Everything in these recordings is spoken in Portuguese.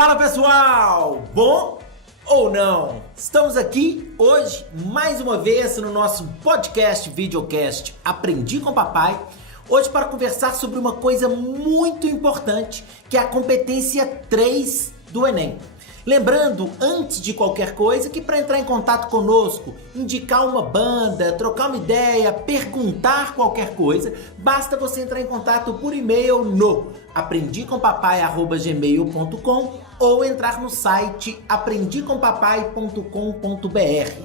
Fala pessoal, bom ou não? Estamos aqui hoje mais uma vez no nosso podcast, videocast Aprendi com Papai. Hoje para conversar sobre uma coisa muito importante, que é a competência 3 do Enem. Lembrando, antes de qualquer coisa, que para entrar em contato conosco, indicar uma banda, trocar uma ideia, perguntar qualquer coisa, basta você entrar em contato por e-mail no aprendicompapai@gmail.com ou entrar no site aprendicompapai.com.br.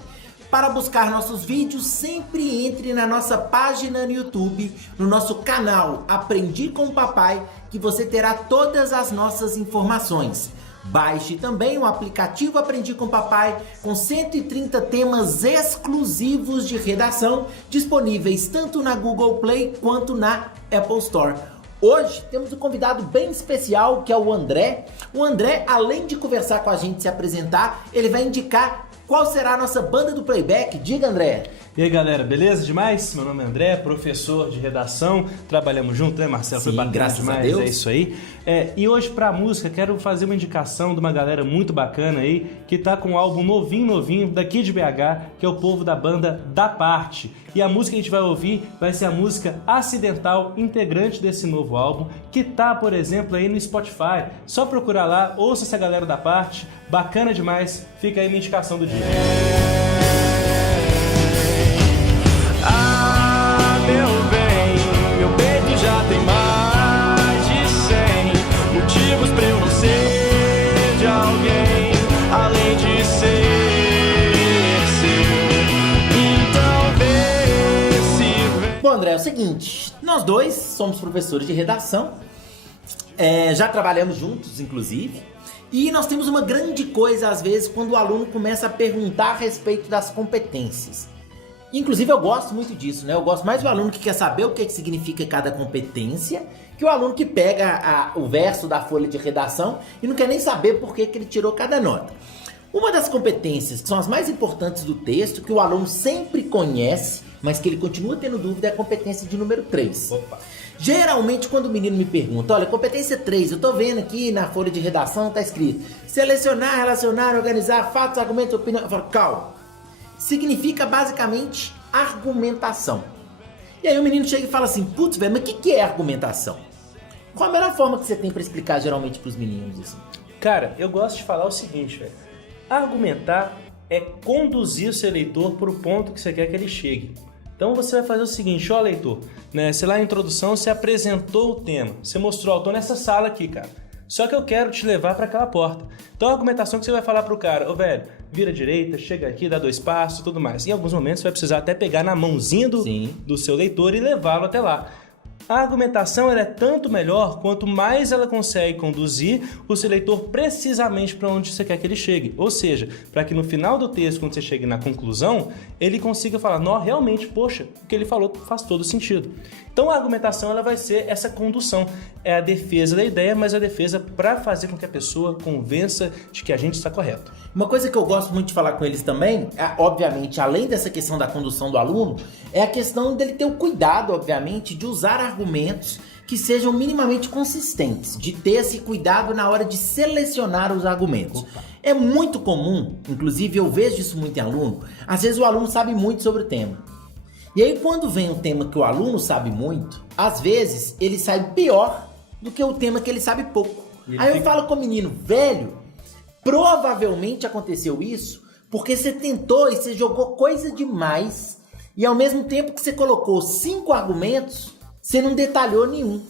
Para buscar nossos vídeos, sempre entre na nossa página no YouTube, no nosso canal Aprendi com Papai, que você terá todas as nossas informações. Baixe também o aplicativo Aprendi com Papai, com 130 temas exclusivos de redação, disponíveis tanto na Google Play quanto na Apple Store. Hoje temos um convidado bem especial, que é o André. O André, além de conversar com a gente e se apresentar, ele vai indicar qual será a nossa banda do playback. Diga, André. E aí, galera, beleza demais? Meu nome é André, professor de redação. Trabalhamos junto, né, Marcelo? Sim, foi bacana graças demais, a Deus. É isso aí. E hoje, pra música, quero fazer uma indicação de uma galera muito bacana aí, que tá com um álbum novinho, daqui de BH, que é o povo da banda Da Parte. E a música que a gente vai ouvir vai ser a música Acidental, integrante desse novo álbum, que tá, por exemplo, aí no Spotify. Só procurar lá, ouça essa galera da Parte, bacana demais. Fica aí minha indicação do dia. Meu bem, meu peito já tem mais de 100 motivos pra eu não ser de alguém, além de ser seu. Então vê se vem. Bom, André, é o seguinte, nós dois somos professores de redação, já trabalhamos juntos, inclusive, e nós temos uma grande coisa, às vezes, quando o aluno começa a perguntar a respeito das competências. Inclusive, eu gosto muito disso, né? Eu gosto mais do aluno que quer saber o que significa cada competência, que o aluno que pega o verso da folha de redação e não quer nem saber por que ele tirou cada nota. Uma das competências que são as mais importantes do texto, que o aluno sempre conhece, mas que ele continua tendo dúvida, é a competência de número 3. Opa. Geralmente, quando o menino me pergunta, olha, competência 3, eu tô vendo aqui na folha de redação, tá escrito selecionar, relacionar, organizar, fatos, argumentos, opinião. Eu falo, calma. Significa basicamente argumentação. E aí o menino chega e fala assim, putz, velho, mas o que é argumentação? Qual a melhor forma que você tem pra explicar geralmente pros meninos assim? Cara, eu gosto de falar o seguinte, velho. Argumentar é conduzir o seu leitor para o ponto que você quer que ele chegue. Então você vai fazer o seguinte, ó leitor, né? Você lá na introdução, você apresentou o tema, você mostrou, ó, tô nessa sala aqui, cara. Só que eu quero te levar para aquela porta. Então a argumentação que você vai falar pro cara, ô velho, vira à direita, chega aqui, dá 2 passos e tudo mais. Em alguns momentos você vai precisar até pegar na mãozinha do seu leitor e levá-lo até lá. A argumentação ela é tanto melhor quanto mais ela consegue conduzir o seu leitor precisamente para onde você quer que ele chegue. Ou seja, para que no final do texto, quando você chegue na conclusão, ele consiga falar, não, realmente, poxa, o que ele falou faz todo sentido. Então a argumentação ela vai ser essa condução. É a defesa da ideia, mas a defesa para fazer com que a pessoa convença de que a gente está correto. Uma coisa que eu gosto muito de falar com eles também, obviamente, além dessa questão da condução do aluno, é a questão dele ter o cuidado, obviamente, de usar argumentos que sejam minimamente consistentes, de ter esse cuidado na hora de selecionar os argumentos. Opa. É muito comum, inclusive eu vejo isso muito em aluno, às vezes o aluno sabe muito sobre o tema. E aí quando vem um tema que o aluno sabe muito, às vezes ele sai pior do que o tema que ele sabe pouco. Aí eu falo com o menino, velho, provavelmente aconteceu isso porque você tentou e você jogou coisa demais e ao mesmo tempo que você colocou 5 argumentos, você não detalhou nenhum.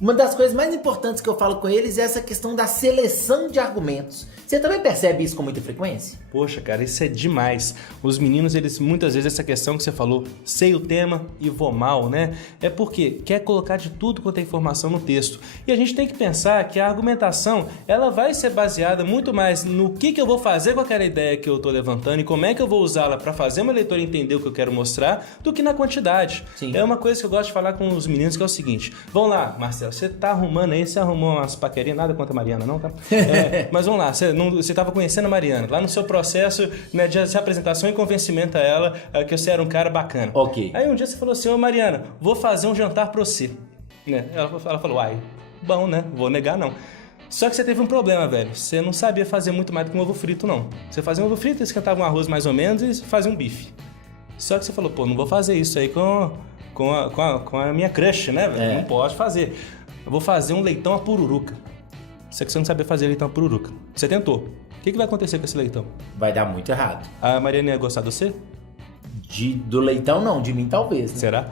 Uma das coisas mais importantes que eu falo com eles é essa questão da seleção de argumentos. Você também percebe isso com muita frequência? Poxa, cara, isso é demais. Os meninos, eles muitas vezes, essa questão que você falou, sei o tema e vou mal, né? É porque quer colocar de tudo quanto é informação no texto. E a gente tem que pensar que a argumentação, ela vai ser baseada muito mais no que eu vou fazer com aquela ideia que eu tô levantando e como é que eu vou usá-la para fazer o meu leitor entender o que eu quero mostrar, do que na quantidade. Sim. É uma coisa que eu gosto de falar com os meninos, que é o seguinte, vamos lá, Marcelo, você tá arrumando aí, você arrumou umas paquerinhas, nada contra a Mariana não, tá? Mas vamos lá, você estava conhecendo a Mariana, lá no seu processo, né, de apresentação e convencimento a ela que você era um cara bacana. Ok. Aí um dia você falou assim, ô Mariana, vou fazer um jantar pra você. Né? Ela falou, ai, bom, né? Vou negar não. Só que você teve um problema, velho. Você não sabia fazer muito mais do que um ovo frito, não. Você fazia um ovo frito, esquentava um arroz mais ou menos e fazia um bife. Só que você falou, pô, não vou fazer isso aí com a minha crush, né, velho? Não pode fazer. Eu vou fazer um leitão à pururuca. Só que você não sabia fazer leitão à pururuca. Você tentou. O que vai acontecer com esse leitão? Vai dar muito errado. A Mariana ia gostar de você? Do leitão não, de mim talvez. Né? Será?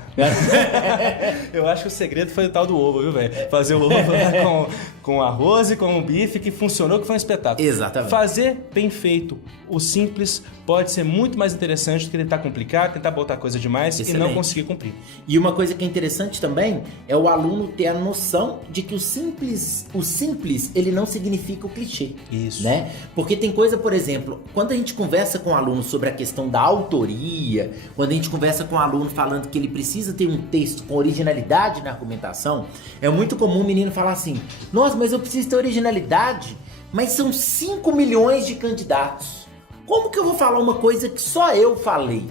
Eu acho que o segredo foi o tal do ovo, viu, velho? Fazer o ovo lá com arroz e com o bife, que funcionou, que foi um espetáculo. Exatamente. Fazer bem feito, o simples, pode ser muito mais interessante do que tentar complicar, tentar botar coisa demais e não conseguir cumprir. E uma coisa que é interessante também é o aluno ter a noção de que o simples, ele não significa o clichê. Isso. Né? Porque tem coisa, por exemplo, quando a gente conversa com o aluno sobre a questão da autoria, quando a gente conversa com o aluno falando que ele precisa ter um texto com originalidade na argumentação, é muito comum o menino falar assim, nossa, mas eu preciso ter originalidade, mas são 5 milhões de candidatos. Como que eu vou falar uma coisa que só eu falei?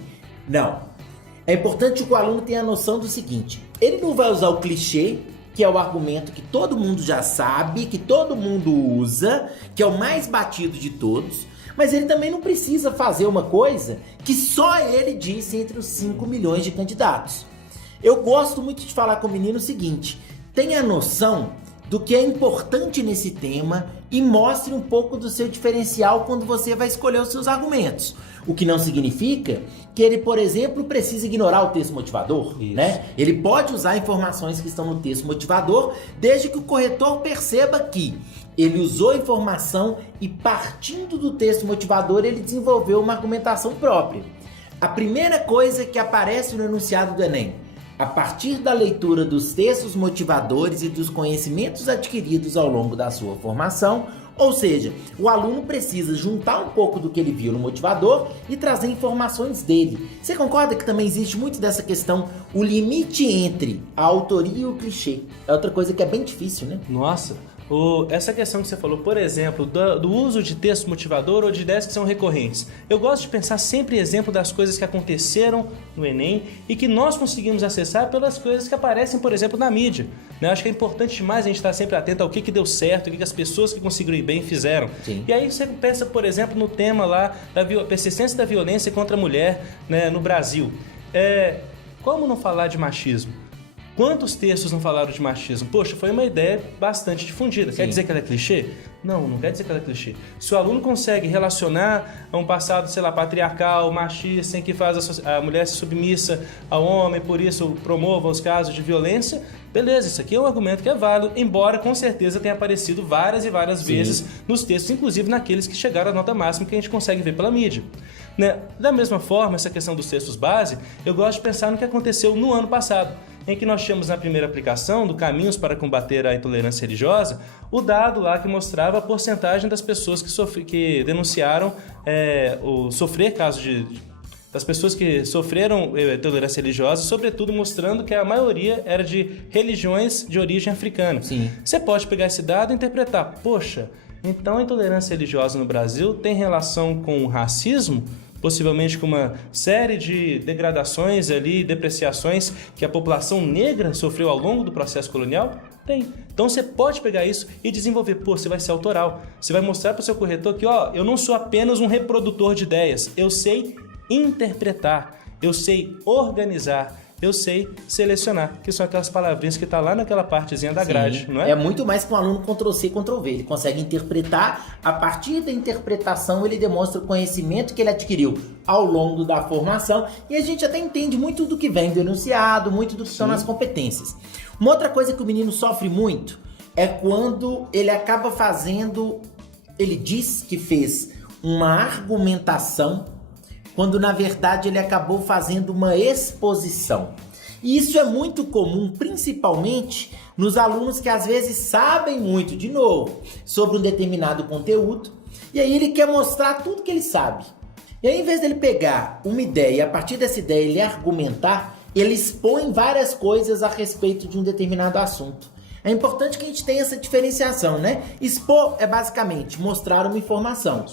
Não. É importante que o aluno tenha a noção do seguinte, ele não vai usar o clichê, que é o argumento que todo mundo já sabe, que todo mundo usa, que é o mais batido de todos, mas ele também não precisa fazer uma coisa que só ele disse entre os 5 milhões de candidatos. Eu gosto muito de falar com o menino o seguinte, tenha noção do que é importante nesse tema e mostre um pouco do seu diferencial quando você vai escolher os seus argumentos. O que não significa que ele, por exemplo, precisa ignorar o texto motivador, né? Ele pode usar informações que estão no texto motivador, desde que o corretor perceba que ele usou a informação e, partindo do texto motivador, ele desenvolveu uma argumentação própria. A primeira coisa que aparece no enunciado do Enem, a partir da leitura dos textos motivadores e dos conhecimentos adquiridos ao longo da sua formação, ou seja, o aluno precisa juntar um pouco do que ele viu no motivador e trazer informações dele. Você concorda que também existe muito dessa questão, o limite entre a autoria e o clichê? É outra coisa que é bem difícil, né? Nossa, essa questão que você falou, por exemplo, do uso de texto motivador ou de ideias que são recorrentes. Eu gosto de pensar sempre em exemplo das coisas que aconteceram no Enem e que nós conseguimos acessar pelas coisas que aparecem, por exemplo, na mídia. Né? Acho que é importante demais a gente estar sempre atento ao que deu certo, o que as pessoas que conseguiram ir bem fizeram. Sim. E aí você pensa, por exemplo, no tema lá da persistência da violência contra a mulher, né, no Brasil. Como não falar de machismo? Quantos textos não falaram de machismo? Poxa, foi uma ideia bastante difundida. Sim. Quer dizer que ela é clichê? Não quer dizer que ela é clichê. Se o aluno consegue relacionar a um passado, sei lá, patriarcal, machista, em que faz a mulher se submissa ao homem, por isso promova os casos de violência, beleza, isso aqui é um argumento que é válido, embora com certeza tenha aparecido várias e várias vezes nos textos, inclusive naqueles que chegaram à nota máxima que a gente consegue ver pela mídia. Né? Da mesma forma, essa questão dos textos base, eu gosto de pensar no que aconteceu no ano passado, em que nós tínhamos na primeira aplicação do Caminhos para Combater a Intolerância Religiosa, o dado lá que mostrava a porcentagem das pessoas que denunciaram sofrer casos das pessoas que sofreram intolerância religiosa, sobretudo mostrando que a maioria era de religiões de origem africana. Sim. Você pode pegar esse dado e interpretar, poxa, então a intolerância religiosa no Brasil tem relação com o racismo? Possivelmente com uma série de degradações ali, depreciações que a população negra sofreu ao longo do processo colonial? Tem. Então você pode pegar isso e desenvolver. Pô, você vai ser autoral. Você vai mostrar para o seu corretor que, eu não sou apenas um reprodutor de ideias. Eu sei interpretar, eu sei organizar, eu sei selecionar, que são aquelas palavrinhas que tá lá naquela partezinha da grade, não é? É muito mais que um aluno Ctrl-C, Ctrl-V. Ele consegue interpretar, a partir da interpretação ele demonstra o conhecimento que ele adquiriu ao longo da formação e a gente até entende muito do que vem do enunciado, muito do que são as competências. Uma outra coisa que o menino sofre muito é quando ele acaba ele diz que fez uma argumentação quando na verdade ele acabou fazendo uma exposição. E isso é muito comum, principalmente nos alunos que às vezes sabem muito, de novo, sobre um determinado conteúdo, e aí ele quer mostrar tudo que ele sabe. E aí, em vez dele pegar uma ideia e a partir dessa ideia ele argumentar, ele expõe várias coisas a respeito de um determinado assunto. É importante que a gente tenha essa diferenciação, né? Expor é basicamente mostrar uma informação.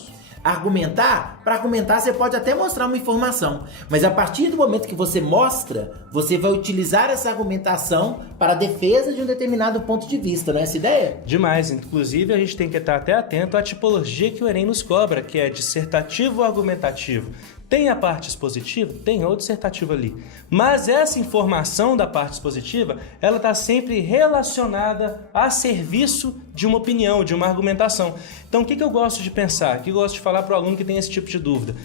Argumentar, para argumentar você pode até mostrar uma informação, mas a partir do momento que você mostra, você vai utilizar essa argumentação para a defesa de um determinado ponto de vista, não é essa ideia? Demais, inclusive a gente tem que estar até atento à tipologia que o Enem nos cobra, que é dissertativo ou argumentativo. Tem a parte expositiva? Tem o dissertativo ali. Mas essa informação da parte expositiva, ela está sempre relacionada a serviço de uma opinião, de uma argumentação. Então, o que eu gosto de pensar? O que eu gosto de falar para o aluno que tem esse tipo de dúvida?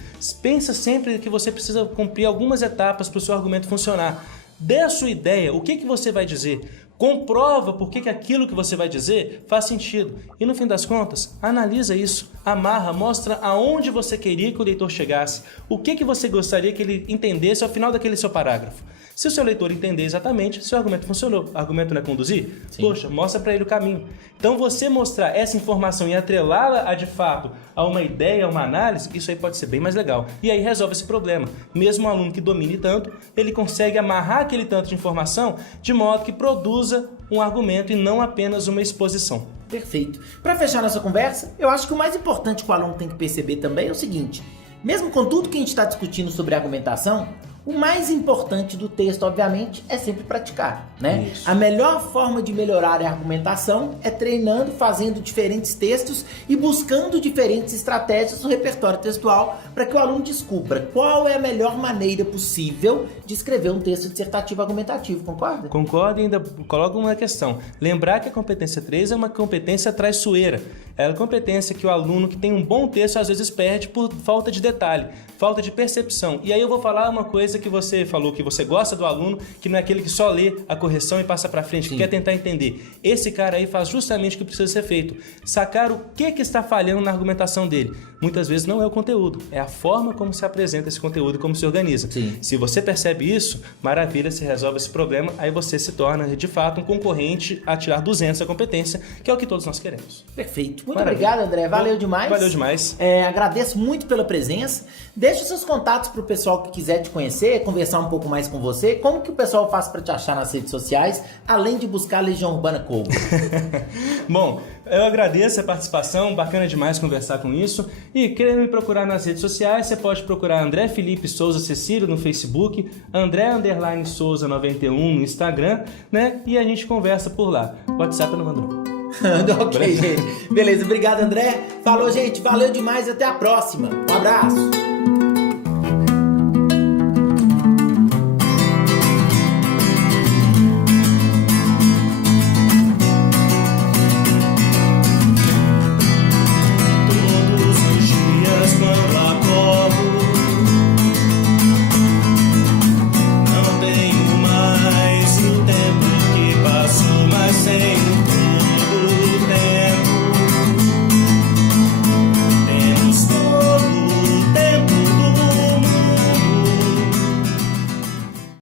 Pensa sempre que você precisa cumprir algumas etapas para o seu argumento funcionar. Dê a sua ideia, o que você vai dizer? Comprova por que aquilo que você vai dizer faz sentido. E no fim das contas, analisa isso, amarra, mostra aonde você queria que o leitor chegasse, o que você gostaria que ele entendesse ao final daquele seu parágrafo. Se o seu leitor entender exatamente, seu argumento funcionou. O argumento não é conduzir? Sim. Poxa, mostra para ele o caminho. Então você mostrar essa informação e atrelá-la a de fato a uma ideia, a uma análise, isso aí pode ser bem mais legal. E aí resolve esse problema. Mesmo um aluno que domine tanto, ele consegue amarrar aquele tanto de informação de modo que produza um argumento e não apenas uma exposição. Perfeito. Para fechar nossa conversa, eu acho que o mais importante que o aluno tem que perceber também é o seguinte: mesmo com tudo que a gente está discutindo sobre argumentação, o mais importante do texto, obviamente, é sempre praticar, né? Isso. A melhor forma de melhorar a argumentação é treinando, fazendo diferentes textos e buscando diferentes estratégias no repertório textual para que o aluno descubra qual é a melhor maneira possível de escrever um texto dissertativo argumentativo, concorda? Concordo e ainda coloco uma questão. Lembrar que a competência 3 é uma competência traiçoeira. É a competência que o aluno que tem um bom texto às vezes perde por falta de detalhe, falta de percepção. E aí eu vou falar uma coisa que você falou, que você gosta do aluno, que não é aquele que só lê a correção e passa para frente, que quer tentar entender. Esse cara aí faz justamente o que precisa ser feito. Sacar o que está falhando na argumentação dele. Muitas vezes não é o conteúdo, é a forma como se apresenta esse conteúdo e como se organiza. Sim. Se você percebe isso, maravilha, se resolve esse problema, aí você se torna, de fato, um concorrente a tirar 200 da competência, que é o que todos nós queremos. Perfeito. Muito obrigado, André. Valeu demais. Valeu demais. Agradeço muito pela presença. Deixe os seus contatos para o pessoal que quiser te conhecer, conversar um pouco mais com você. Como que o pessoal faz para te achar nas redes sociais, além de buscar a Legião Urbana Kobo? Bom, eu agradeço a participação, bacana demais conversar com isso. E querendo me procurar nas redes sociais, você pode procurar André Felipe Souza Cecílio no Facebook, André_Souza 91 no Instagram, né? E a gente conversa por lá. O WhatsApp eu não mando não. Ok, gente. Beleza, obrigado, André. Falou, gente. Valeu demais. Até a próxima. Um abraço.